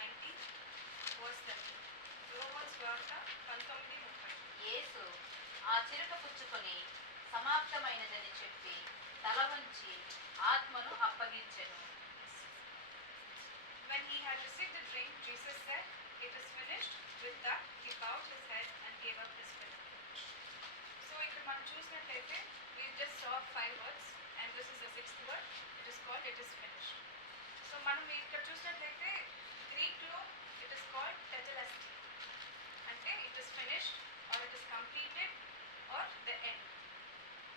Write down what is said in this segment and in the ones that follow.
19 verse 30. రోమన్స్ వార్త 19:30. యేసు ఆ చిరుక పుచ్చుకొని సమాప్తమైనదని చెప్పి తల వంచి ఆత్మను అప్పగించెను. When he had received the drink, Jesus said, "It is finished." With that, he bowed his head and gave up his spirit. So ఇక్కడ మనం చూసినట్లయితే we just saw 5 words and this is the 6th word. It is called "It is finished." So మనం ఇక్కడ చూసినట్లయితే గ్రీక్ లో it is called tetelestai. అంటే it is finished or it is completed or the end.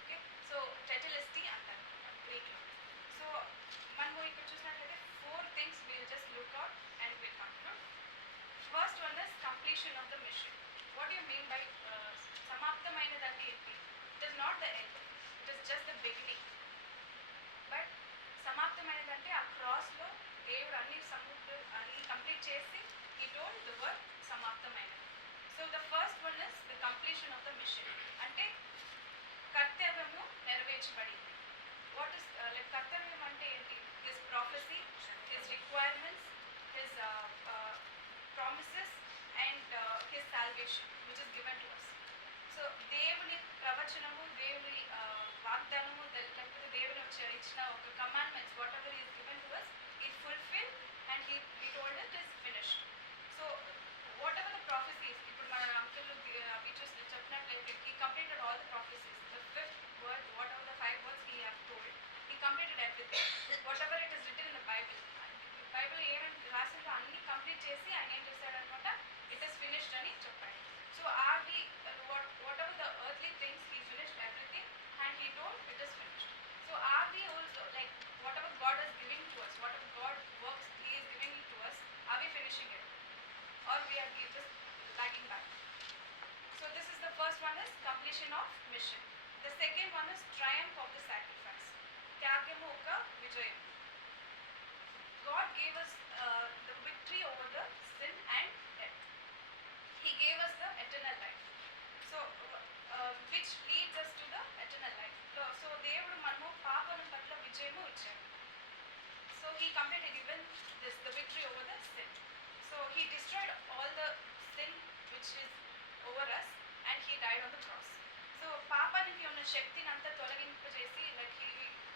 Okay, so tetelestai అంటారు గ్రీక్ లో. సో మనము ఇక్కడ చూసినట్లయితే 4 things we'll just look out and we'll conclude. First one is completion of the mission. What do you mean by సమాప్తమైనదంటే ఏంటి? It is not the end, it is just the beginning. But సమాప్తమైనదంటే ఆ క్రాస్లో దేవుడు అన్ని కంప్లీట్ చేసి he told the word సమాప్తమైనది. So the first one is the completion of the mission. అంటే కర్తవ్యము నెరవేర్చబడింది. What is కర్తవ్యం అంటే ఏంటి? His prophecy, his requirements, his promises and his salvation which is given to us. So దేవుని ప్రవచనము, దేవుని వాగ్దానము, లేకపోతే దేవుని ఇచ్చిన ఒక commandments what ever is given to us he fulfilled and he told it is finished. So whatever the prophecies, ఇప్పుడు మన అంకుల్ అవి చూసి చెప్పినట్లయితే he completed all the prophecies. The 5th word, whatever the 5 words he have told, he completed everything. Whatever it is written in the Bible, Bible ఏమని రాసిందో అన్ని కంప్లీట్ చేసి ఆయన ఏం చేశాడనమాట, ఇట్ ఇస్ ఫినిష్డ్ అని చెప్పాడు. సో ఆవి whatever the earthly things he finished everything and he told it is finished. So ఆవి also like whatever God is giving to us, whatever God works he is giving to us, or we finishing it or we are just lagging back? So this is the first one is completion of mission. The second one is triumph of the sacrifice. త్యాగము ఒక విజయం. God gave us the victory over the sin and death. He gave us the eternal life. So which leads us to the eternal life. So దేవుడు మనము పాపం పట్ల విజయము ఇచ్చాడు. So he completed even this, the victory over the sin. So he destroyed all the sin which is over us and he died on the cross. So పాపానికి ఉన్న శక్తిని అంతా తొలగింపజేసి like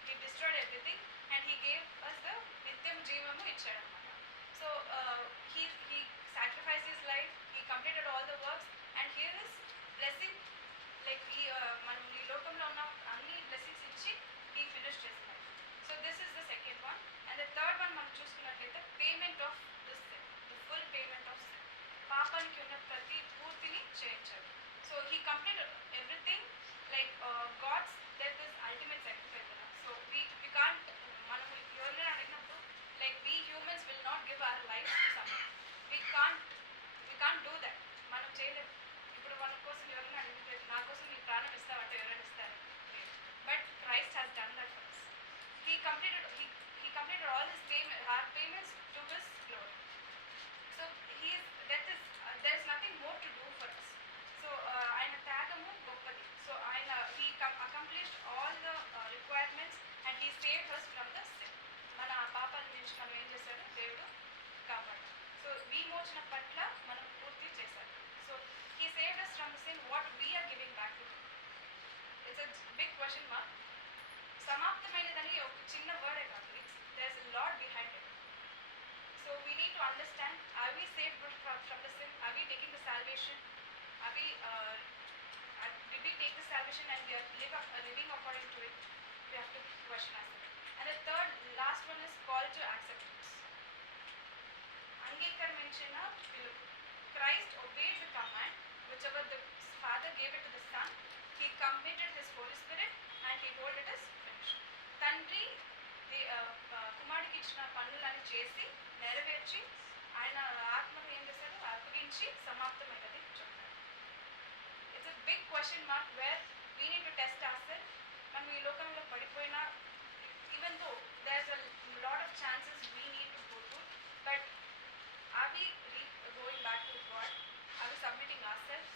he destroyed everything and he gave us the నిత్యం జీవము ఇచ్చాడు అన్నమాట. So he sacrificed his life, he completed all the works and here is blessing, like మనం ఈ లోకంలో ఉన్న అన్ని blessings ఇచ్చి he finished his life. So this is the second one. And the third one మనం చూసుకున్నట్లయితే payment of this sin, the full payment of sin. పాపానికి ఉన్న ప్రతి పూర్తిని చేయించాడు. So he completed everything, like God's death is ultimate sacrifice. So we can't, మనం ఎవరైనా అడిగినప్పుడు like we humans will not give our lives to someone. We can't do that. మనం చేయలేము. ఇప్పుడు మన కోసం ఎవరైనా అడిగితే నా కోసం నీ ప్రాణం ఇస్తావంటే ఎవరైనా ఇస్తారు. But Christ has done that for us. He completed all his our payments to his glory. So there is nothing more to do for us. So ఆయన త్యాగము గొప్పది. So ఆయన he accomplished all the requirements and he saved us from the sin. మన పాపాల నుంచి మనం ఏం చేశాడు? దేవుడు కాపాడు. సో విమోచన పట్ల మనం పూర్తి చేశాడు. So he saved us from the sin. What we are giving back to him? It's a big question mark. సమాప్తమైనదని ఒక చిన్న వర్డే కాదు. There's a lot behind it. So we need to understand, are we saved from the sin? Are we taking the salvation? Are we did we take the salvation and we are living according to it? We have to question ourselves. And the third, last one is call to acceptance. అంగీకరించిన పిలుపు. Christ obeyed the command whichever the Father gave it to the Son. He committed his Holy Spirit and he told it is finished. తండ్రి కుమారుడికి ఇచ్చిన పనులని చేసి నెరవేర్చి ఆయన ఆత్మను ఏం చేశారు? అప్పగించి సమాప్తమైనది చెప్పారు. It's a big question mark where we need to test ourselves. మనం ఈ లోకంలో పడిపోయినా, even though there's a lot of chances we need to go through, but are we going back to God? Are we submitting ourselves?